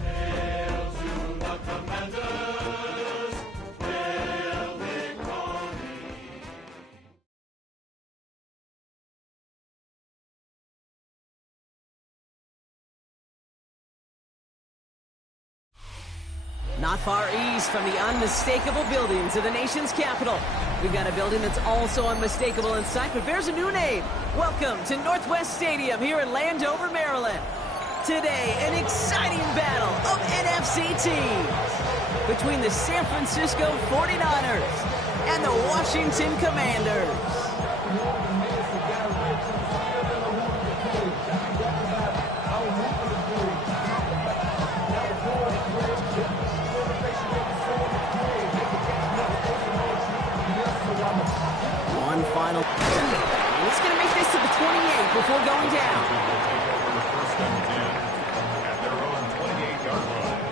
Hail to the Commanders, hail victory. Not far east from the unmistakable buildings of the nation's capital, we've got a building that's also unmistakable in sight, but bears a new name. Welcome to Northwest Stadium here in Landover, Maryland. Today, an exciting battle of NFC teams between the San Francisco 49ers and the Washington Commanders. One final. He's going to make this to the 28 before going down. First and 10 at their own 28-yard line.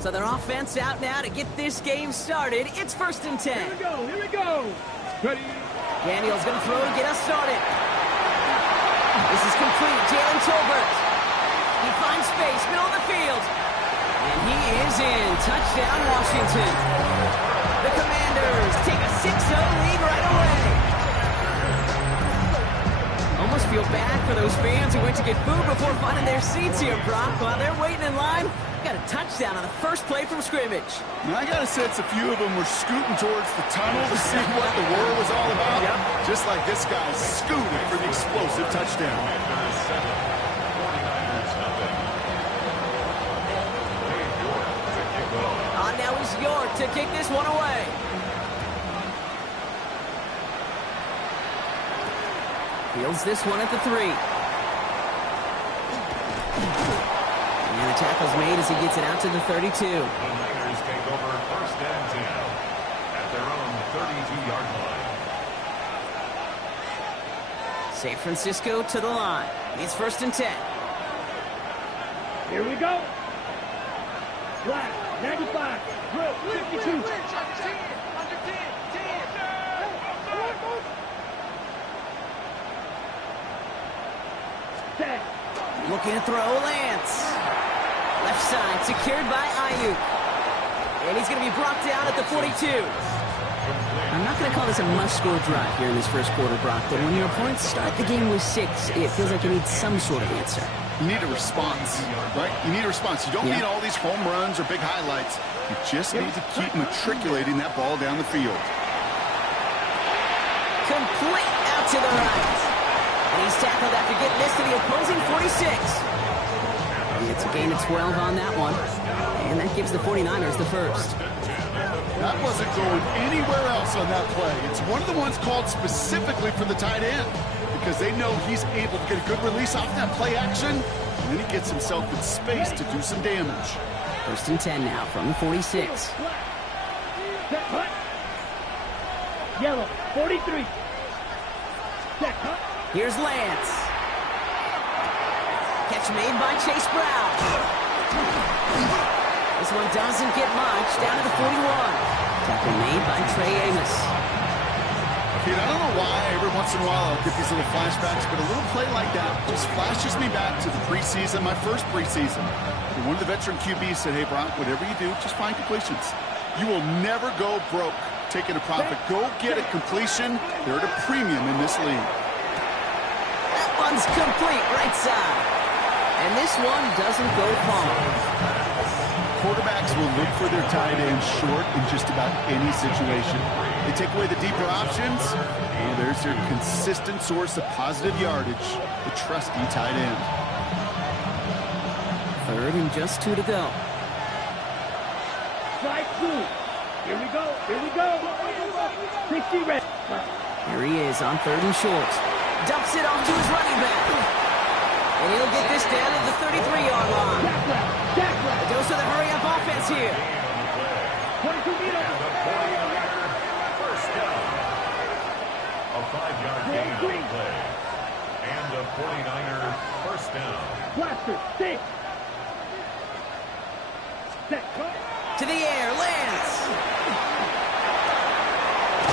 So their offense out now to get this game started. It's 1st and 10. Here we go. Ready. Daniel's going to throw to get us started. This is complete. Jalen Tolbert. He finds space, middle of the field. And he is in. Touchdown, Washington. The Commanders take a 6-0 lead right away. Almost feel bad for those fans who went to get food before finding their seats here, Brock. While they're waiting in line, got a touchdown on the first play from scrimmage. Now, I got a sense a few of them were scooting towards the tunnel to see what the war was all about. Yep. Just like this guy scooted for the explosive touchdown. On now is York to kick this one away. Fields this one at the 3. And the tackle's made as he gets it out to the 32. The Niners take over 1st and 10 at their own 32-yard line. San Francisco to the line. It's 1st and 10. Here we go. Black, 95, Brill, 52. Set. Looking to throw, Lance. Left side, secured by Ayuk. And he's going to be brought down at the 42. I'm not going to call this a must-score drive here in this first quarter, Brock, but when your opponents start the game with 6, it feels like you need some sort of answer. You need a response, right? You need a response. You don't need all these home runs or big highlights. You just need to keep matriculating that ball down the field. Complete out to the right. And he's tackled after getting this to the opposing 46. It's a gain of 12 on that one. And that gives the 49ers the first. That wasn't going anywhere else on that play. It's one of the ones called specifically for the tight end because they know he's able to get a good release off that play action, and then he gets himself in space to do some damage. 1st and 10 now from the 46. Set, cut. Yellow, 43. Set, cut. Here's Lance. Catch made by Chase Brown. This one doesn't get much. Down to the 41. Tackle made by Trey Amos. Dude, I don't know why every once in a while I'll get these little flashbacks, but a little play like that just flashes me back to the preseason, my first preseason. And one of the veteran QBs said, hey, Brock, whatever you do, just find completions. You will never go broke taking a profit. Go get a completion. They're at a premium in this league. That one's complete right side. And this one doesn't go far. Quarterbacks will look for their tight end short in just about any situation. They take away the deeper options. Well, there's their consistent source of positive yardage, the trusty tight end. 3rd and just 2 to go. Strike 2. Here we go. Here we go. 60 red. Here he is on 3rd and short. Dumps it off to his running back. And he'll get this down at the 33-yard line. A dose of the hurry-up offense here. 22 meters. First down. A 5-yard gain on the play. And the 49ers first down. Blaster, 6. Set. To the air, Lance.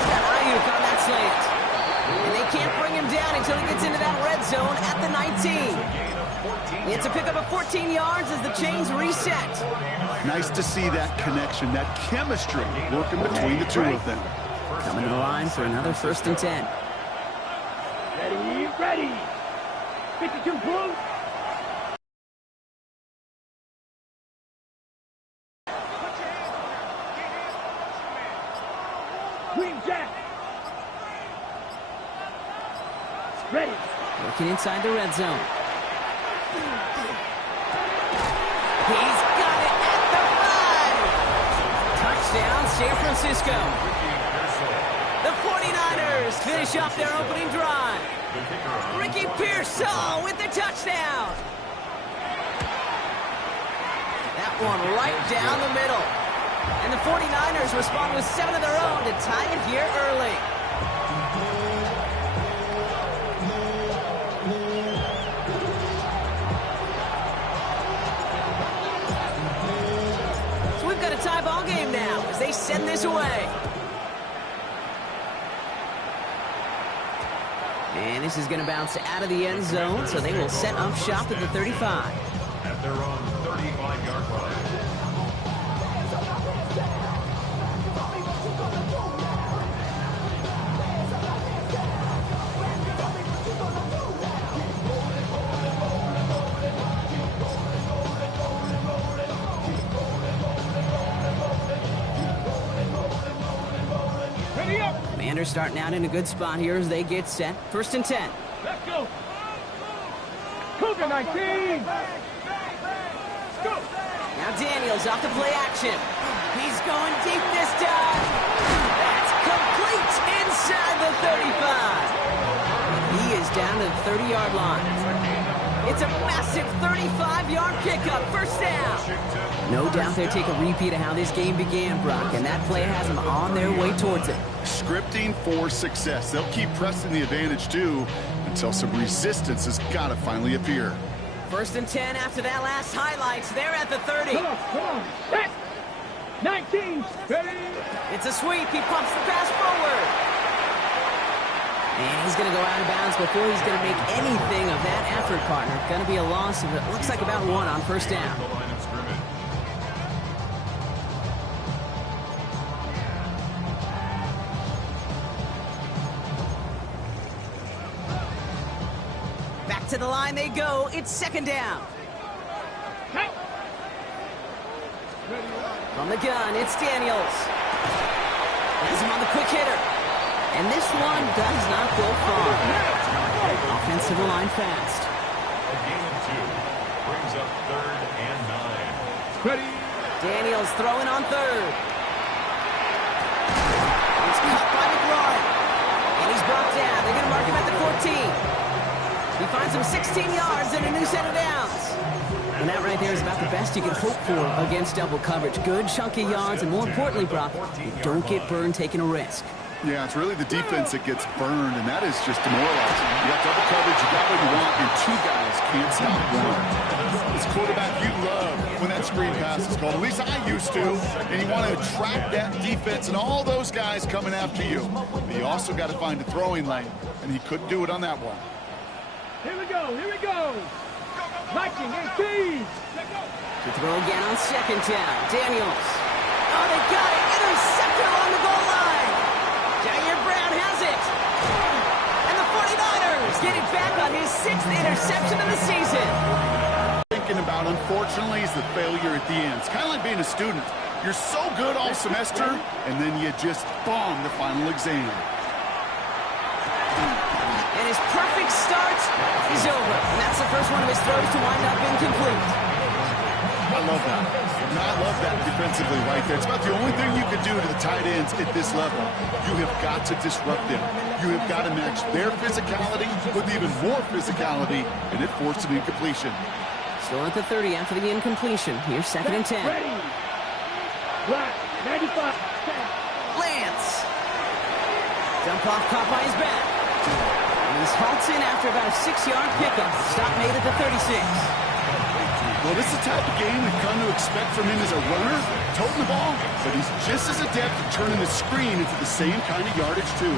Got Ayuk on that slant. And they can't bring him down until he gets into that red zone at the 19. It's a pickup of 14 yards as the chains reset. Nice to see that connection, that chemistry working between the two of them. Coming to the line for another 1st and 10. Ready, ready. 52 blue. Green Jack. Ready. Working inside the red zone. He's got it at the 5. Touchdown, San Francisco. The 49ers finish off their opening drive. Ricky Pearsall with the touchdown. That one right down the middle. And the 49ers respond with 7 of their own to tie it here early. So we've got a tie ball game now as they send this away. And this is going to bounce out of the end zone, so they will set up shop at the 35. At their own 35-yard line. Commanders starting out in a good spot here as they get set. 1st and 10. Let's go. Cougar 19. Go. Now Daniels off the play action. He's going deep this time. That's complete inside the 35. He is down to the 30-yard line. It's a massive 35-yard pickup. 1st down. No doubt they'll take a repeat of how this game began, Brock, and that play has them on their way towards it. Scripting for success. They'll keep pressing the advantage, too, until some resistance has got to finally appear. 1st and 10 after that last highlights. They're at the 30. Come on. Set. 19. Ready. It's a sweep. He pumps the pass forward. And he's going to go out of bounds before he's going to make anything of that effort, partner. Going to be a loss of, it looks like, about 1 on 1st down. The line of scrimmage. Back to the line they go. It's 2nd down. From the gun, it's Daniels. Has him on the quick hitter. And this one does not go far. Offensive line fast. A gain of 2 brings up 3rd and 9. Ready. Daniels throwing on 3rd. It's caught by McLaurin. And he's brought down. They're going to mark him at the 14. He finds him 16 yards and a new set of downs. And that right there is about the best you can hope for against double coverage. Good chunky yards, and more importantly, Brock, you don't get burned taking a risk. Yeah, it's really the defense that gets burned, and that is just demoralizing. You got double coverage, you got what you want, and 2 guys can't stop one. As quarterback, you love when that screen pass is called. At least I used to. And you want to attract that defense and all those guys coming after you. But you also got to find a throwing lane, and he couldn't do it on that one. Here we go. Here we go. Viking 18. To throw again on 2nd down. Daniels. Oh, they got it. Interceptor on the goal line. Jair Brown has it. And the 49ers get it back on his 6th interception of the season. Thinking about, unfortunately, is the failure at the end. It's kind of like being a student. You're so good all semester, and then you just bomb the final exam. And his perfect start is over. And that's the first one of his throws to wind up incomplete. I love that. And I love that defensively right there. It's about the only thing you can do to the tight ends at this level. You have got to disrupt them. You have got to match their physicality with even more physicality, and it forced an incompletion. Still at the 30 after the incompletion. Here's 2nd and 10. Ready. Black 95. Lance. Dump off caught by his back. And he's halts in after about a 6-yard pickup. Stop made at the 36. Well, this is the type of game we've come to expect from him as a runner, toting the ball, but he's just as adept at turning the screen into the same kind of yardage, too.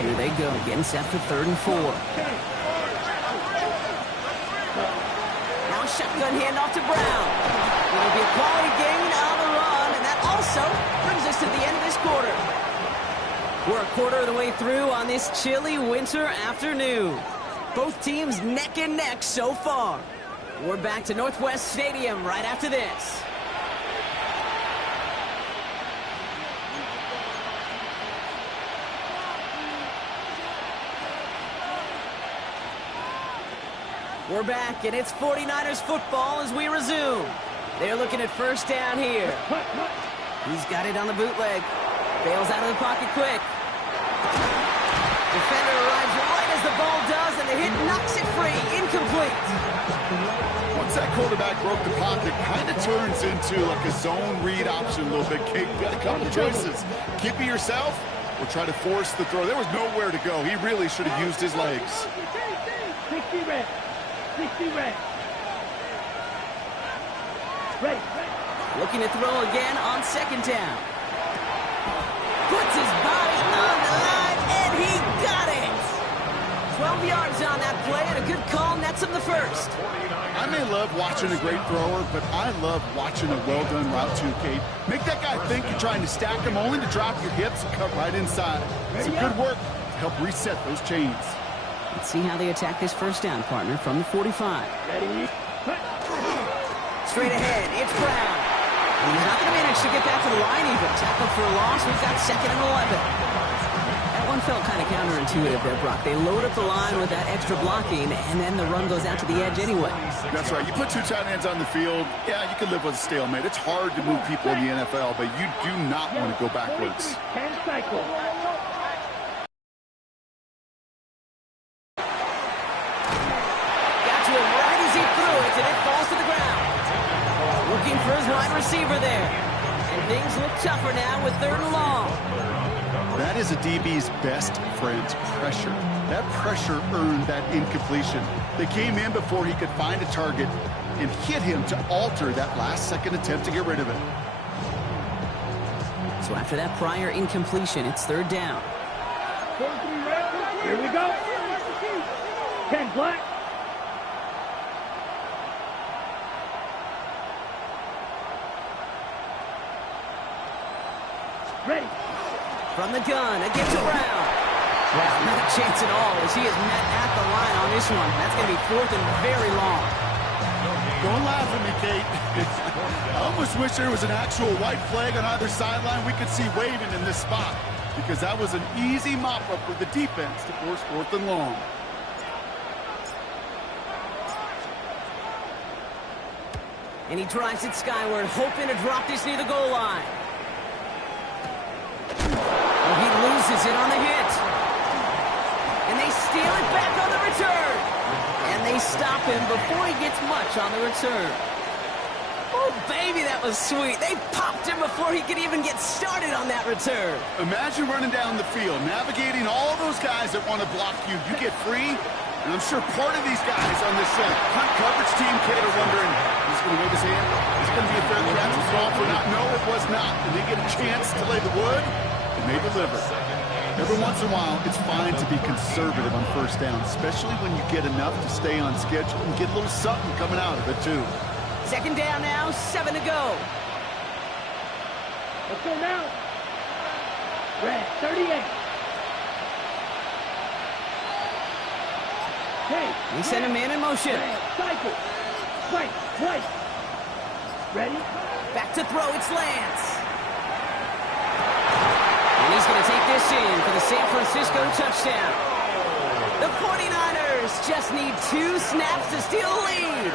Here they go, getting set for 3rd and 4. Now a shotgun handoff to Brown. It'll be a quality gain on the run, and that also brings us to the end of this quarter. We're a quarter of the way through on this chilly winter afternoon. Both teams neck and neck so far. We're back to Northwest Stadium right after this. We're back, and it's 49ers football as we resume. They're looking at 1st down here. He's got it on the bootleg. Bails out of the pocket quick. Defender arrives right as the ball does, and the hit knocks it free. Incomplete. Once that quarterback broke the pocket, kind of turns into like a zone read option a little bit. Kate, you got a couple choices. Keep it yourself or try to force the throw. There was nowhere to go. He really should have used his legs. 60 red. 60 red. Ready. Looking to throw again on 2nd down. Puts his body on the line, and he got it. 12 yards on that play, and a good call nets him the 1st. I may love watching a great thrower, but I love watching a well-done route too, Kate. Make that guy think you're trying to stack him only to drop your hips and cut right inside. It's a good work to help reset those chains. Let's see how they attack this 1st down, partner, from the 45. Ready. Straight ahead, it's Brown. And he's not going to manage to get back to the line even. Tackled for a loss. We've got 2nd and 11. That one felt kind of counterintuitive there, Brock. They load up the line with that extra blocking, and then the run goes out to the edge anyway. That's right. You put 2 tight ends on the field, yeah, you can live with a stalemate. It's hard to move people in the NFL, but you do not want to go backwards. 10 cycles. Got to him right as he threw it, and it falls to the ground. Looking for his wide receiver there. And things look tougher now with 3rd and long. That is a DB's best friend, pressure. That pressure earned that incompletion. They came in before he could find a target and hit him to alter that last-second attempt to get rid of it. So after that prior incompletion, it's 3rd down. Here we go. 10 black. Ready. From the gun, again to Brown. Brown, not a chance at all as he is met at the line on this one. That's going to be 4th and very long. Don't laugh at me, Kate. I almost wish there was an actual white flag on either sideline we could see waving in this spot, because that was an easy mop-up for the defense to force 4th and long. And he drives it skyward, hoping to drop this near the goal line. Oh, he loses it on the hit. And they steal it back on the return. And they stop him before he gets much on the return. Oh, baby, that was sweet. They popped him before he could even get started on that return. Imagine running down the field, navigating all those guys that want to block you. You get free, and I'm sure part of these guys on this punt coverage team, Kate, are wondering, is he going to wave his hand? Is it going to be a fair catch or fall for not? No, it was not. And they get a chance to lay the wood, and they deliver. Every once in a while, it's fine to be conservative on 1st down, especially when you get enough to stay on schedule and get a little something coming out of it, too. 2nd down now, 7 to go. Let's go now. Red, 38. Okay. He sent a man in motion. Red, cycle. White. Ready? Back to throw, it's Lance. And he's going to take this in for the San Francisco touchdown. The 49ers just need 2 snaps to steal the lead.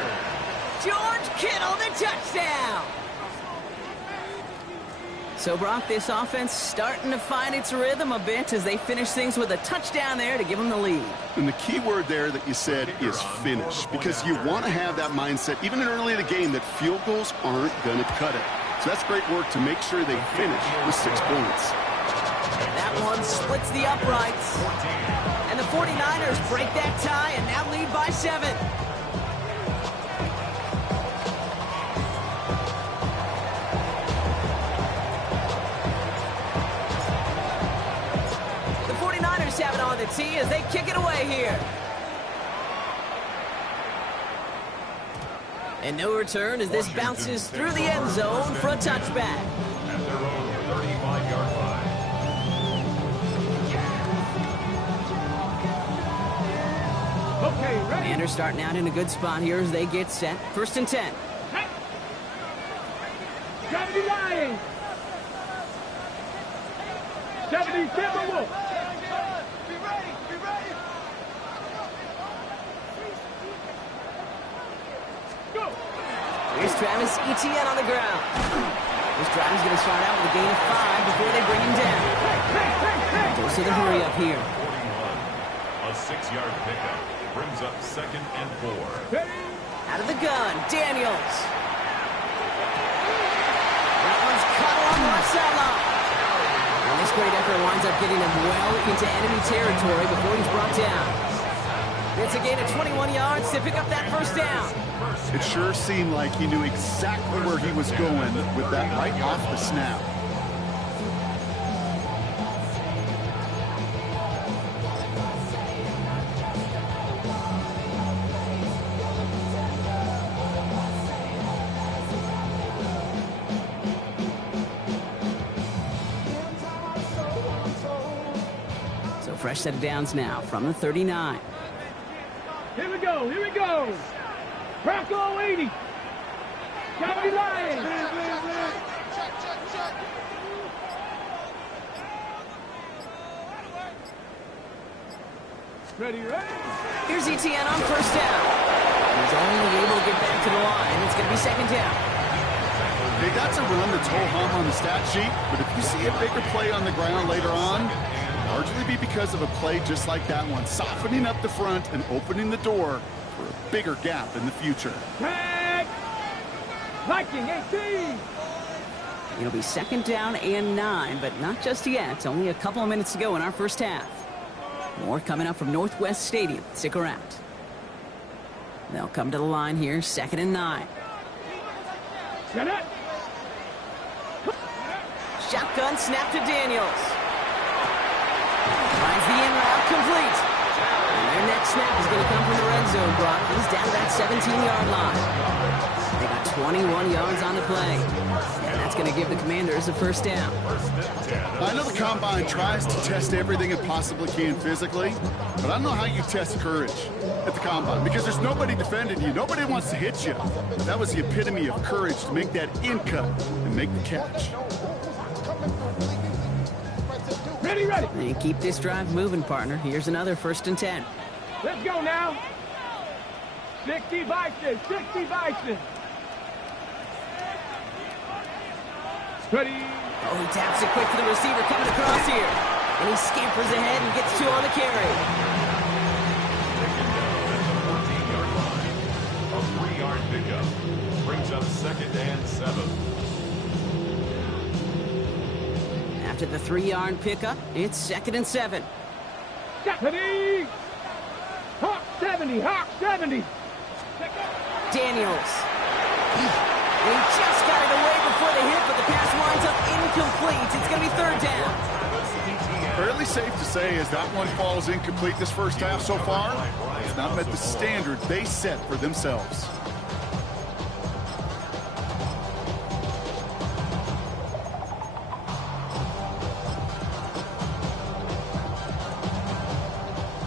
George Kittle, the touchdown. So, Brock, this offense starting to find its rhythm a bit as they finish things with a touchdown there to give them the lead. And the key word there that you said is finish, because you want to have that mindset, even early in the game, that field goals aren't going to cut it. So that's great work to make sure they finish with 6 points. That one splits the uprights. And the 49ers break that tie and now lead by 7. see as they kick it away here. And no return as this bounces through the end zone for a touchback. At their own 35-yard line. Okay, ready? Commanders starting out in a good spot here as they get set. 1st and 10. Got to be lying. 70 Timberwolves. Go. Here's Travis Etienne on the ground. This drive is going to start out with a gain of 5 before they bring him down. Goes to the hurry up here. 41. A 6-yard pickup. Brings up 2nd and 4. Out of the gun, Daniels. That one's caught along the left sideline. And this great effort winds up getting him well into enemy territory before he's brought down. It's a gain of 21 yards to pick up that 1st down. It sure seemed like he knew exactly where he was going with that right off the snap. So fresh set of downs now from the 39. Here we go, here we go. Bronco 80. Got to be lying. Ready, ready? Here's Etienne on 1st down. He's only able to get back to the line. It's going to be 2nd down. They got to run the toe hum on the stat sheet, but if you see a bigger play on the ground later on, it'll largely be because of a play just like that one, softening up the front and opening the door for a bigger gap in the future. Tag. Viking 18. It'll be 2nd down and 9, but not just yet. Only a couple of minutes to go in our 1st half. More coming up from Northwest Stadium. Stick around. They'll come to the line here, 2nd and 9. Set it. Shotgun snap to Daniels. Finds the in route complete. And their next snap is going to come from the red zone, Brock. He's down to that 17-yard line. They got 21 yards on the play. And that's going to give the Commanders a 1st down. I know the Combine tries to test everything it possibly can physically, but I don't know how you test courage at the Combine because there's nobody defending you. Nobody wants to hit you. That was the epitome of courage to make that in cut and make the catch. Ready, ready. And keep this drive moving, partner. Here's another 1st and 10. Let's go now. 60 Bison, 60 Bison. Ready. Oh, he taps it quick for the receiver coming across here. And he scampers ahead and gets 2 on the carry. Taken down at the 14-yard line. A 3-yard pickup. Brings up 2nd and 7. After the 3-yard pickup, it's 2nd and 7. 70. Hawk 70, Hawk 70. Daniels. He just got it away before the hit, but the pass winds up incomplete. It's going to be 3rd down. Fairly safe to say as that one falls incomplete this 1st half so far, it's not met the standard they set for themselves.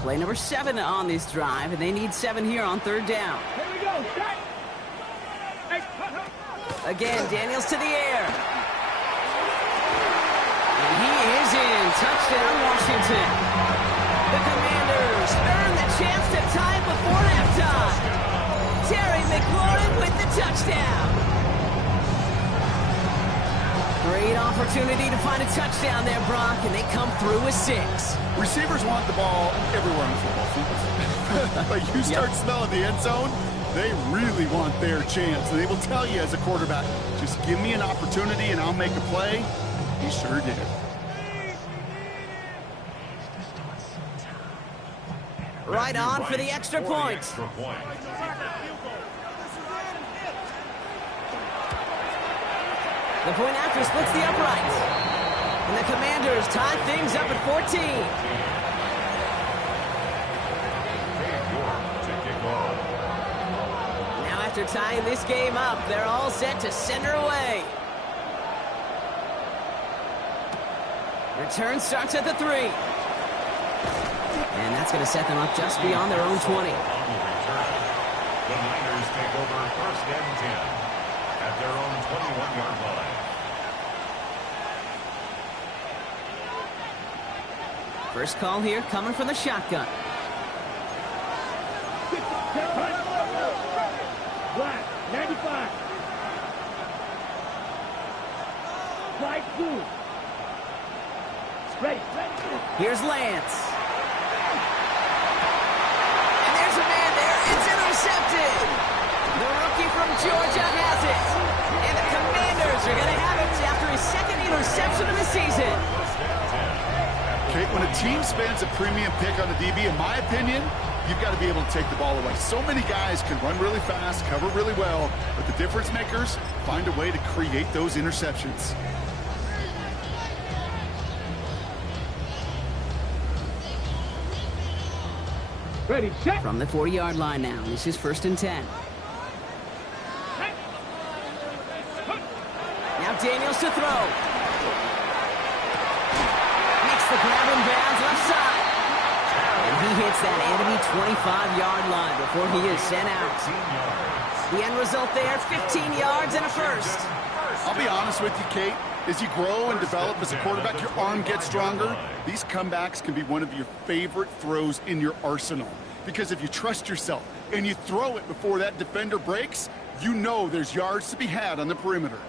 Play number 7 on this drive, and they need 7 here on 3rd down. Here we go. Set. Hey, Again, Daniels to the air. And he is in. Touchdown, Washington. The Commanders earn the chance to tie it before halftime. Terry McLaurin with the touchdown. Great opportunity to find a touchdown there, Brock, and they come through with 6. Receivers want the ball everywhere on the football field. But you start smelling the end zone, they really want their chance. And they will tell you as a quarterback, just give me an opportunity and I'll make a play. He sure did. Right on for the extra point. The point after splits the uprights. And the Commanders tie things up at 14. after tying this game up. They're all set to send her away. Return starts at the 3. And that's going to set them up just beyond their own 20. On the return, the Niners take over first and 10 at their own 21-yard line. First call here coming from the shotgun. Black, 95. Flight 2. Ready. Here's Lance. And there's a man there. It's intercepted. The rookie from Georgia has it. And the Commanders are going to have it after his second interception of the season. Okay, when a team spends a premium pick on a DB, in my opinion, you've got to be able to take the ball away. So many guys can run really fast, cover really well, but the difference makers find a way to create those interceptions. Ready, set. From the 40-yard line now. This is first and 10. Now Daniels to throw. Makes the grab and bounds left side. And he hits that enemy 25-yard line before he is sent out. The end result there, 15 yards and a first. I'll be honest with you, Kate. As you grow and develop as a quarterback, your arm gets stronger. These comebacks can be one of your favorite throws in your arsenal. Because if you trust yourself and you throw it before that defender breaks, you know there's yards to be had on the perimeter.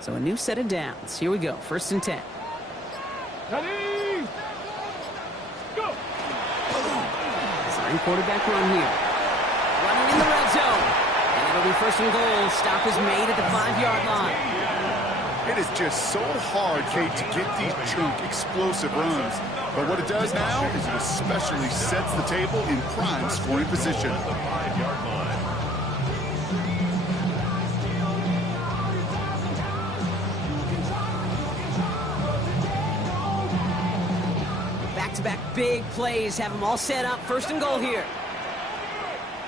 So a new set of downs. Here we go, first and 10. Ready. Go. Design quarterback run here. Running in the red zone. And it'll be first and goal. Stop is made at the 5-yard line. It is just so hard, Kate, to get these chunk, explosive runs. But what it does now is it especially sets the table in prime scoring position. The 5-yard line. Back-to-back big plays have them all set up. First and goal here.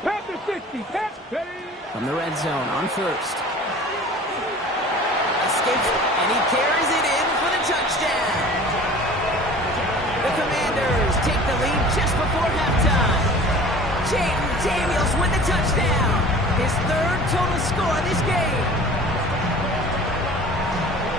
Pass to 60. Pass. Ready. From the red zone on first. Escapes, and he carries it in for the touchdown. The Commanders take the lead just before halftime. Jaden Daniels with the touchdown. His third total score of this game.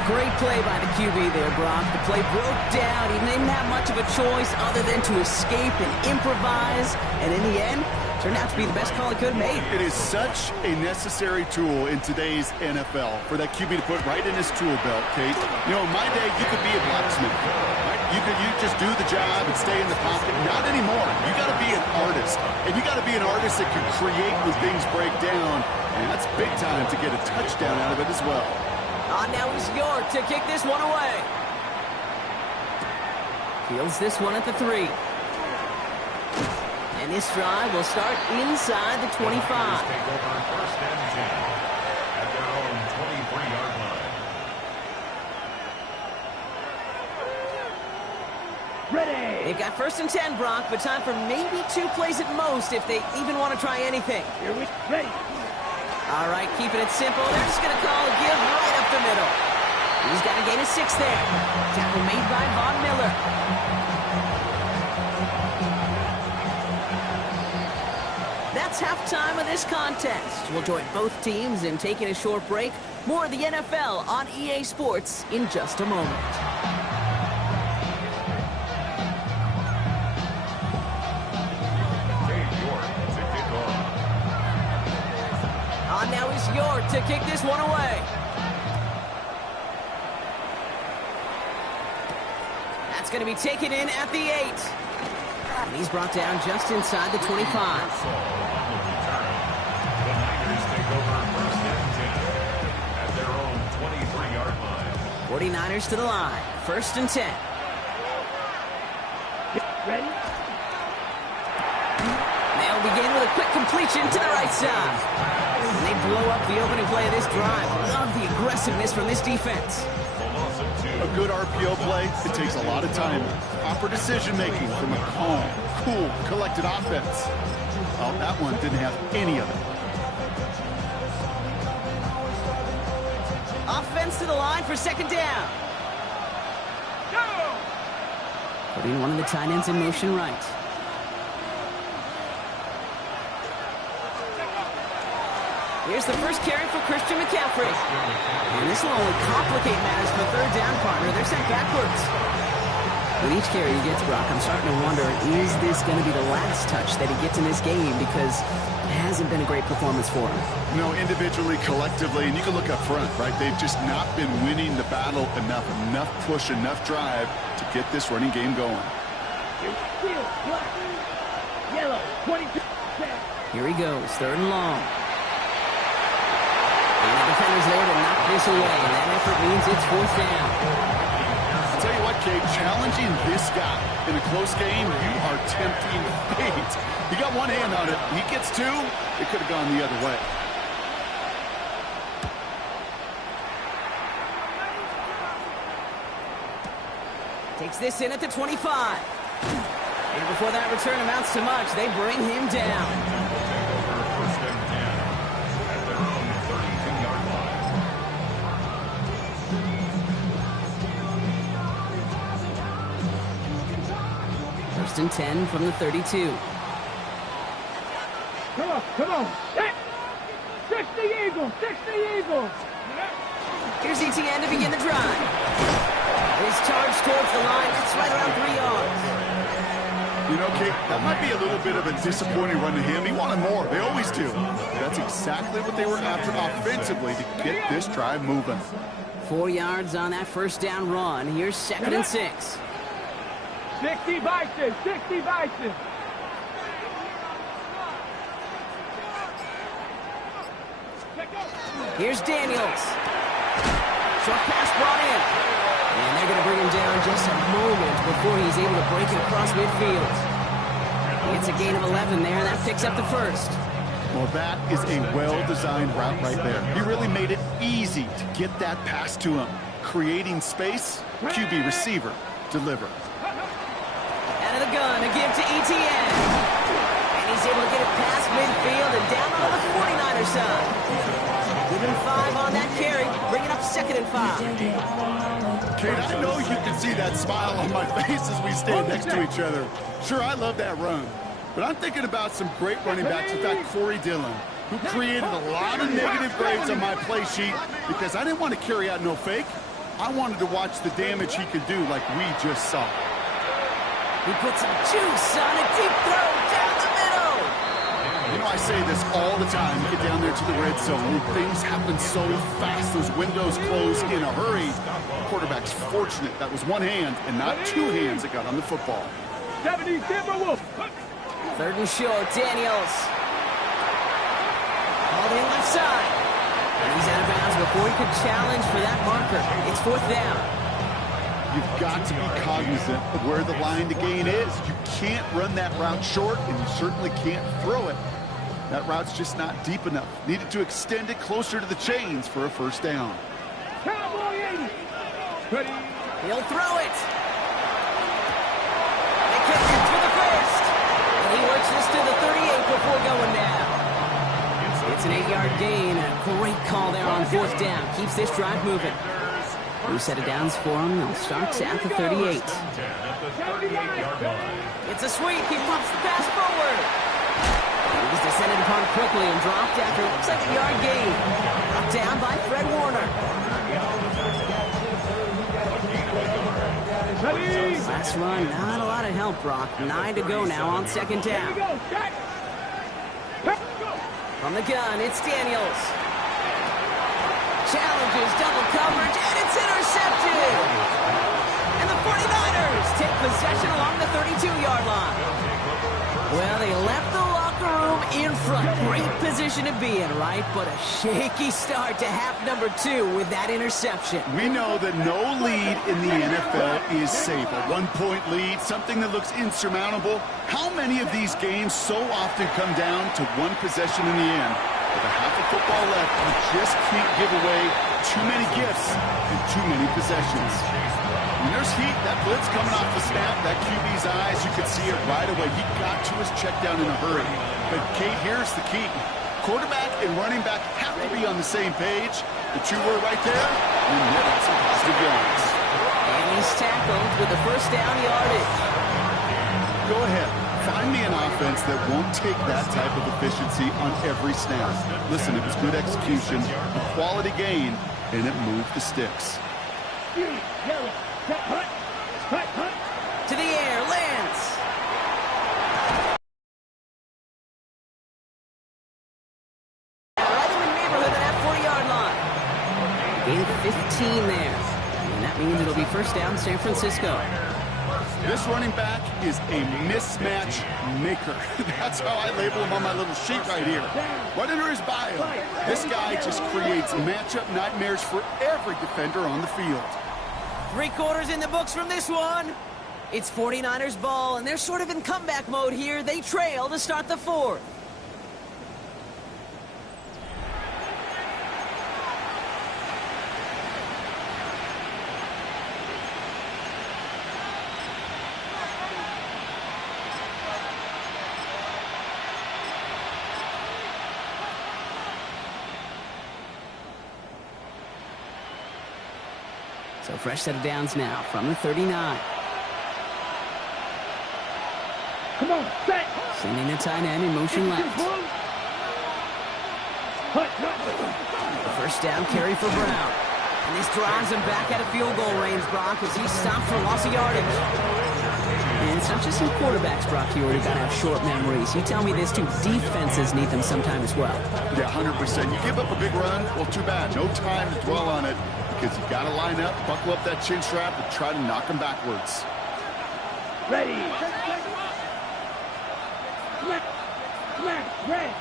Great play by the QB there, Brock. The play broke down. He didn't have much of a choice other than to escape and improvise. And in the end, turned out to be the best call he could have made. It is such a necessary tool in today's NFL for that QB to put right in his tool belt, Kate. You know, in my day, you could be a blacksmith, right? You just do the job and stay in the pocket. Not anymore. You got to be an artist. And you got to be an artist that can create when things break down. And that's big time to get a touchdown out of it as well. On now is York to kick this one away. Fields this one at the 3. And this drive will start inside the 25. Take over first and 10 at their own 23-yard line. Ready. They've got first and 10, Brock, but time for maybe 2 plays at most if they even want to try anything. Here we ready. All right, keeping it simple. They're just going to call a give right up the middle. He's got a gain of 6 there. Tackle made by Von Miller. That's halftime of this contest. We'll join both teams in taking a short break. More of the NFL on EA Sports in just a moment. Now is York to kick this one away. That's going to be taken in at the 8. And he's brought down just inside the 25. The Niners take over first and 10 at their own 23-yard line. 49ers to the line. First and 10. Ready. Nailed They'll begin with a quick completion to the right side. And they blow up the opening play of this drive. Love the aggressiveness from this defense. A good RPO play, it takes a lot of time. Proper decision-making from a calm, cool, collected offense. Well, that one didn't have any of it. Offense to the line for second down. Putting one of the tight ends in motion right. Here's the first carry for Christian McCaffrey. And this will only complicate matters for the third down partner. They're sent backwards. With each carry he gets, Brock, I'm starting to wonder, is this going to be the last touch that he gets in this game? Because it hasn't been a great performance for him. No, individually, collectively, and you can look up front, right? They've just not been winning the battle enough. Enough push, enough drive to get this running game going. Yellow, 22. Here he goes, third and long. And the defender's there to knock this away, and that effort means it's fourth down. I'll tell you what, Kate, challenging this guy in a close game, you are tempting fate. He got one hand on it. He gets two. It could have gone the other way. Takes this in at the 25. And before that return amounts to much, they bring him down. First and 10 at their own 32-yard line. First and 10 from the 32. Come on. Hit. 60 Eagles, 60 Eagles. Here's ETN to begin the drive. His charge towards the line, it's right around 3 yards. You know, Kate, that might be a little bit of a disappointing run to him. He wanted more. They always do. That's exactly what they were after offensively to get this drive moving. 4 yards on that first down run. Here's second and 6. 60 Bison, 60 Bison. Here's Daniels. Short pass brought in. And they're going to bring him down just a moment before he's able to break it across midfield. It's a gain of 11 there, and that picks up the first. Well, that is a well-designed route right there. He really made it easy to get that pass to him. Creating space, QB receiver, deliver. Out of the gun, a give to ETN. And he's able to get it past midfield and down on the 49er side. Give him 5 on that carry, bringing up second and 5. Kate, I know you can see that smile on my face as we stand next to each other. Sure, I love that run. But I'm thinking about some great running backs. In fact, Corey Dillon, who created a lot of negative grades on my play sheet because I didn't want to carry out no fake. I wanted to watch the damage he could do like we just saw. He puts some juice on a deep throw down the middle. You know, I say this all the time. You get down there to the red zone, and things happen so fast. Those windows close in a hurry. The quarterback's fortunate that was one hand and not two hands that got on the football. 70 Timberwolves. Third and short, Daniels. Called in left side. And he's out of bounds before he could challenge for that marker. It's fourth down. You've got to be cognizant of where the line to gain is. You can't run that route short, and you certainly can't throw it. That route's just not deep enough. Needed to extend it closer to the chains for a first down. Cowboy 80. Ready. He'll throw it. They kick it for the first. And he works this to the 38 before going down. It's an 8-yard gain. A great call there on fourth down. Keeps this drive moving. New set of downs for him. They'll start at the 38. It's a sweep. He pumps the pass forward. He was descended upon quickly and dropped after it looks like a yard gain. Brought down by Fred Warner. Last run, not a lot of help, Brock. 9 to go now on second down. From the gun, it's Daniels. Challenges double coverage, and it's intercepted. And the 49ers take possession along the 32-yard line. Well, they left the locker room in front. A great position to be in, right? But a shaky start to half number 2 with that interception. We know that no lead in the NFL is safe. A one-point lead, something that looks insurmountable. How many of these games so often come down to one possession in the end? With a half a football left, you just can't give away too many gifts and too many possessions. When there's heat, that blitz coming off the snap, that QB's eyes, you could see it right away. He got to his check down in a hurry. But, Kate, here's the key. Quarterback and running back have to be on the same page. The two were right there, and netted some positive yards. And he's tackled with the first down yardage. Go ahead. Find me an offense that won't take that type of efficiency on every snap. Listen, it was good execution, a quality gain, and it moved the sticks. To the air, Lance. Right in the neighborhood of that 40-yard line. Gain 15 there. And that means it'll be first down San Francisco. This running back is a mismatch maker. That's how I label him on my little sheet right here. Right under his bio. This guy just creates matchup nightmares for every defender on the field. 3 quarters in the books from this one. It's 49ers ball, and they're sort of in comeback mode here. They trail to start the 4th. So fresh set of downs now from the 39. Come on, set. Sending the tight end in motion left. The first down carry for Brown. And this drives him back out of field goal range, Brock, as he stopped for loss of yardage. And it's not just some quarterbacks, Brock, you already got to have short memories. You tell me this too, defenses need them sometime as well. Yeah, 100%. You give up a big run, well, too bad. No time to dwell on it because you got to line up, buckle up that chin strap, and try to knock them backwards. Ready. Smack, red.